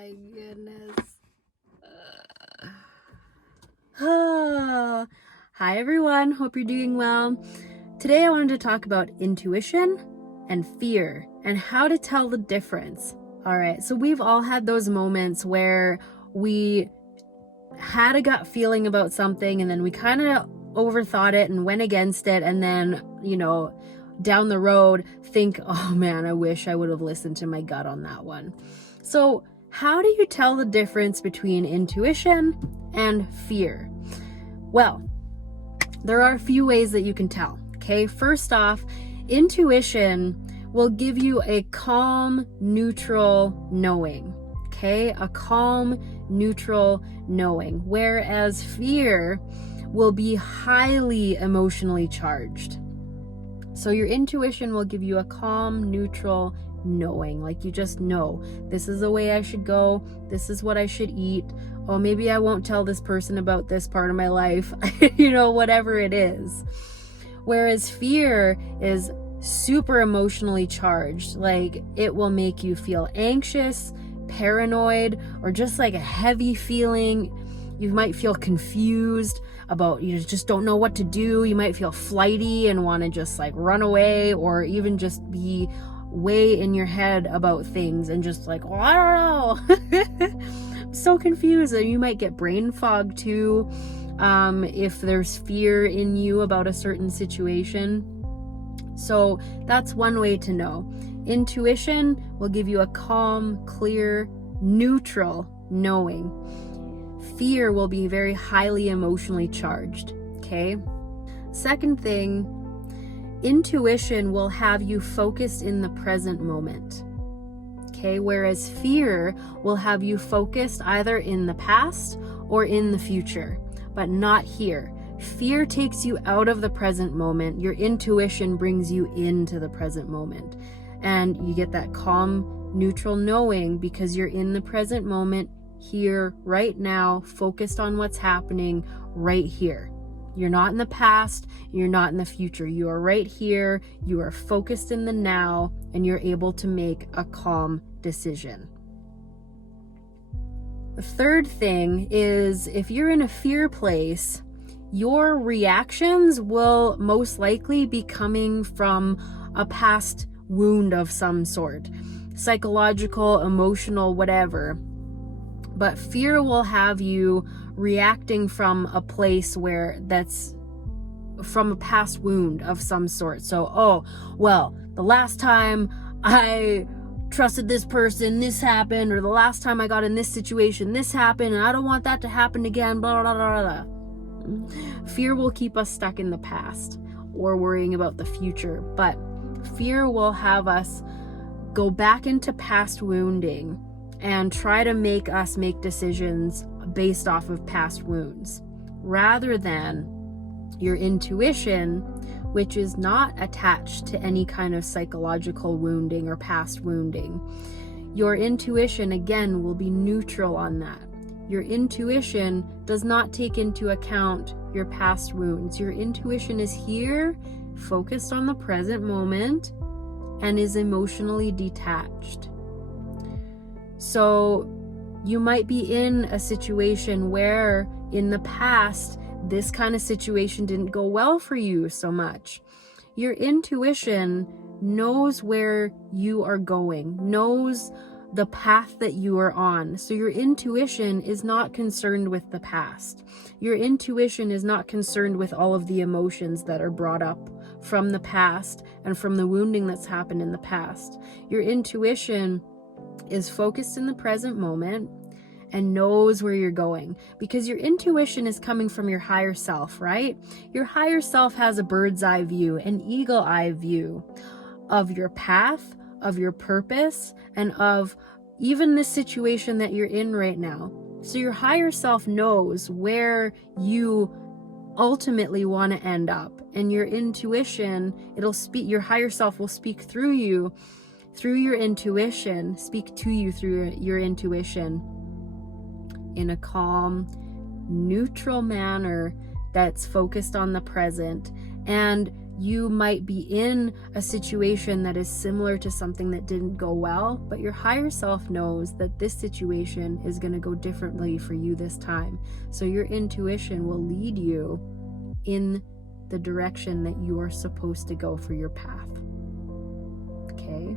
my goodness. Hi everyone, hope you're doing well. Today I wanted to talk about intuition and fear and how to tell the difference. All right, so we've all had those moments where we had a gut feeling about something and then we kind of overthought it and went against it, and then, down the road think, oh man, I wish I would have listened to my gut on that one. So how do you tell the difference between intuition and fear? Well, there are a few ways that you can tell. Okay, first off, intuition will give you a calm, neutral knowing. Okay, a calm, neutral knowing, whereas fear will be highly emotionally charged. So your intuition will give you a calm, neutral knowing, like you just know this is the way I should go, this is what I should eat, oh maybe I won't tell this person about this part of my life, whatever it is. Whereas fear is super emotionally charged, like it will make you feel anxious, paranoid, or just like a heavy feeling. You might feel confused about, you just don't know what to do. You might feel flighty and want to just like run away, or even just be way in your head about things and just like, I don't know. So confused. And you might get brain fog too, if there's fear in you about a certain situation. So that's one way to know. Intuition will give you a calm, clear, neutral knowing. Fear will be very highly emotionally charged, okay? Second thing, intuition will have you focused in the present moment, okay? Whereas fear will have you focused either in the past or in the future, but not here. Fear takes you out of the present moment. Your intuition brings you into the present moment. And you get that calm, neutral knowing because you're in the present moment, here, right now, focused on what's happening right here. You're not in the past, you're not in the future. You are right here, you are focused in the now, and you're able to make a calm decision. The third thing is, if you're in a fear place, your reactions will most likely be coming from a past wound of some sort, psychological, emotional, whatever. But fear will have you reacting from a place where that's from a past wound of some sort. So, the last time I trusted this person, this happened, or the last time I got in this situation, this happened, and I don't want that to happen again, blah, blah, blah, blah. Fear will keep us stuck in the past or worrying about the future, but fear will have us go back into past wounding and try to make us make decisions based off of past wounds, rather than your intuition, which is not attached to any kind of psychological wounding or past wounding. Your intuition, again, will be neutral on that. Your intuition does not take into account your past wounds. Your intuition is here, focused on the present moment, and is emotionally detached. So you might be in a situation where in the past, this kind of situation didn't go well for you so much. Your intuition knows where you are going, knows the path that you are on. So your intuition is not concerned with the past. Your intuition is not concerned with all of the emotions that are brought up from the past and from the wounding that's happened in the past. Your intuition is focused in the present moment and knows where you're going, because your intuition is coming from your higher self, right? Your higher self has a bird's eye view, an eagle eye view of your path, of your purpose, and of even this situation that you're in right now. So your higher self knows where you ultimately want to end up, and your intuition, your higher self will speak through you, through your intuition, speak to you through your intuition in a calm, neutral manner that's focused on the present. And You might be in a situation that is similar to something that didn't go well, but your higher self knows that this situation is going to go differently for you this time. So your intuition will lead you in the direction that you are supposed to go for your path. Okay?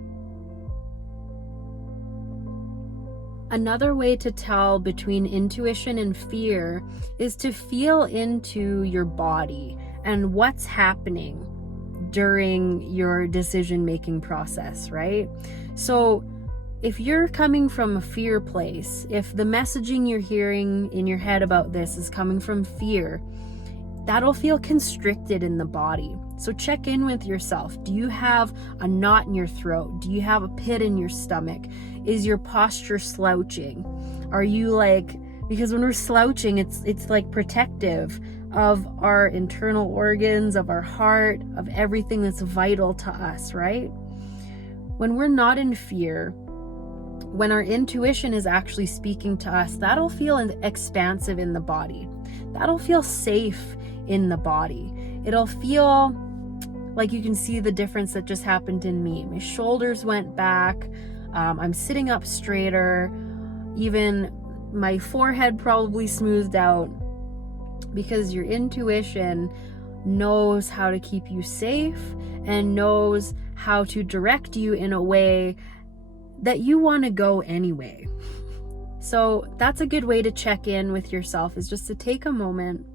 Another way to tell between intuition and fear is to feel into your body and what's happening during your decision-making process, right? So if you're coming from a fear place, if the messaging you're hearing in your head about this is coming from fear, that'll feel constricted in the body. So check in with yourself. Do you have a knot in your throat? Do you have a pit in your stomach? Is your posture slouching? Are you like, because when we're slouching, it's like protective of our internal organs, of our heart, of everything that's vital to us, right? When we're not in fear, when our intuition is actually speaking to us, that'll feel expansive in the body. That'll feel safe in the body. It'll feel like you can see the difference that just happened in me. My shoulders went back. I'm sitting up straighter. Even my forehead probably smoothed out, because your intuition knows how to keep you safe and knows how to direct you in a way that you want to go anyway. So that's a good way to check in with yourself, is just to take a moment,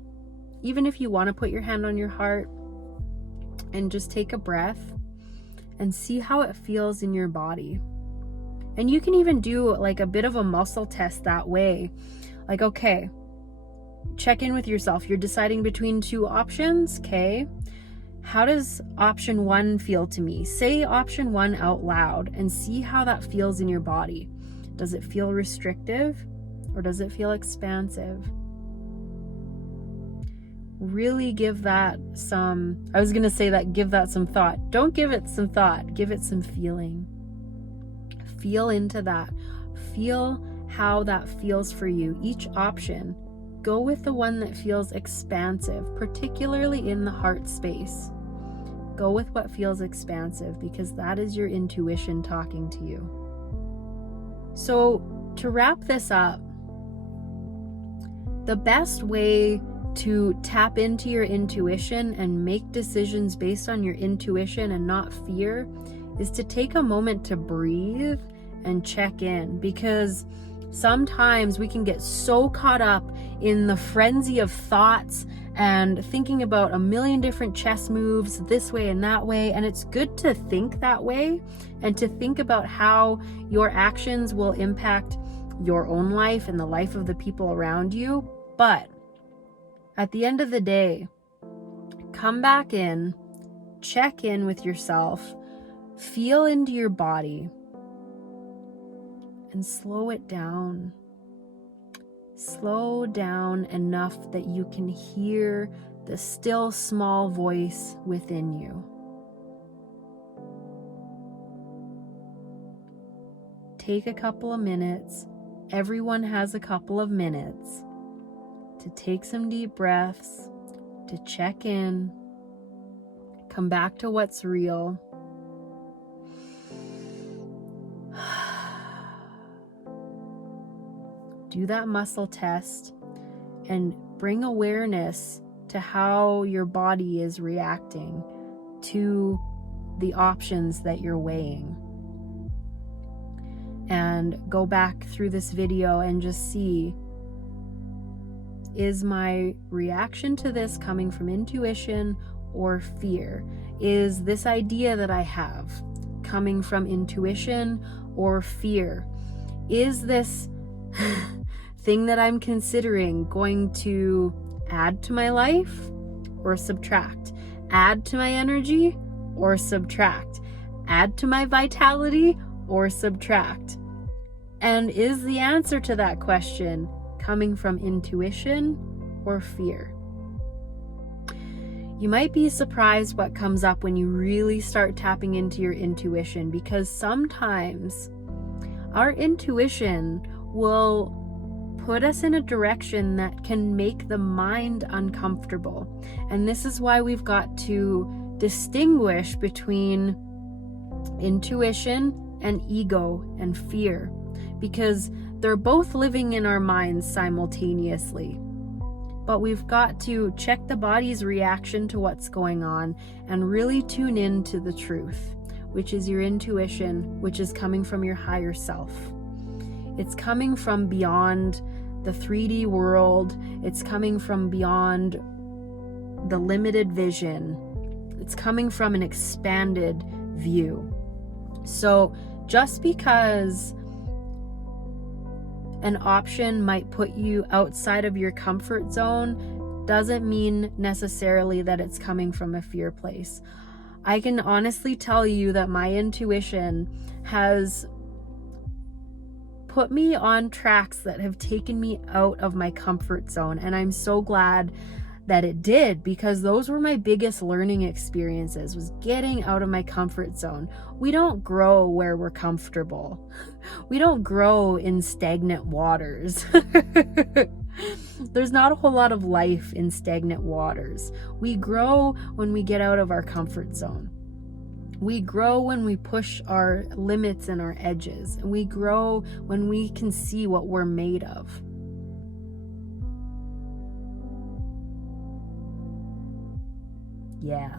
even if you want to put your hand on your heart and just take a breath and see how it feels in your body. And you can even do like a bit of a muscle test that way. Like, okay, check in with yourself. You're deciding between two options, okay? How does option one feel to me? Say option one out loud and see how that feels in your body. Does it feel restrictive or does it feel expansive? Really give that some, give that some thought. Don't give it some thought, give it some feeling. Feel into that. Feel how that feels for you. Each option, go with the one that feels expansive, particularly in the heart space. Go with what feels expansive, because that is your intuition talking to you. So to wrap this up, the best way to tap into your intuition and make decisions based on your intuition and not fear is to take a moment to breathe and check in, because sometimes we can get so caught up in the frenzy of thoughts and thinking about a million different chess moves this way and that way. And it's good to think that way and to think about how your actions will impact your own life and the life of the people around you. But at the end of the day, come back in, check in with yourself, feel into your body, and slow it down. Slow down enough that you can hear the still small voice within you. Take a couple of minutes. Everyone has a couple of minutes to take some deep breaths, to check in, come back to what's real. Do that muscle test and bring awareness to how your body is reacting to the options that you're weighing. And go back through this video and just see, is my reaction to this coming from intuition or fear? Is this idea that I have coming from intuition or fear? Is this thing that I'm considering going to add to my life or subtract? Add to my energy or subtract? Add to my vitality or subtract? And is the answer to that question coming from intuition or fear? You might be surprised what comes up when you really start tapping into your intuition, because sometimes our intuition will put us in a direction that can make the mind uncomfortable. And this is why we've got to distinguish between intuition and ego and fear, because they're both living in our minds simultaneously. But we've got to check the body's reaction to what's going on and really tune in to the truth, which is your intuition, which is coming from your higher self. It's coming from beyond the 3D world. It's coming from beyond the limited vision. It's coming from an expanded view. So just because an option might put you outside of your comfort zone doesn't mean necessarily that it's coming from a fear place. I can honestly tell you that my intuition has put me on tracks that have taken me out of my comfort zone, and I'm so glad that it did, because those were my biggest learning experiences, was getting out of my comfort zone. We don't grow where we're comfortable. We don't grow in stagnant waters. There's not a whole lot of life in stagnant waters. We grow when we get out of our comfort zone. We grow when we push our limits and our edges. And we grow when we can see what we're made of. Yeah.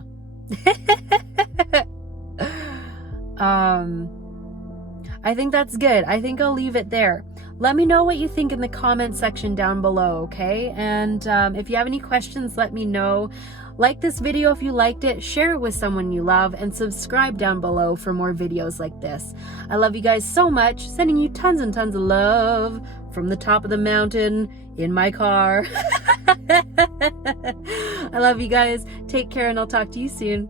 I think that's good. I think I'll leave it there. Let me know what you think in the comment section down below, okay? And if you have any questions, let me know. Like this video if you liked it, share it with someone you love, and subscribe down below for more videos like this. I love you guys so much. Sending you tons and tons of love from the top of the mountain in my car. I love you guys. Take care, and I'll talk to you soon.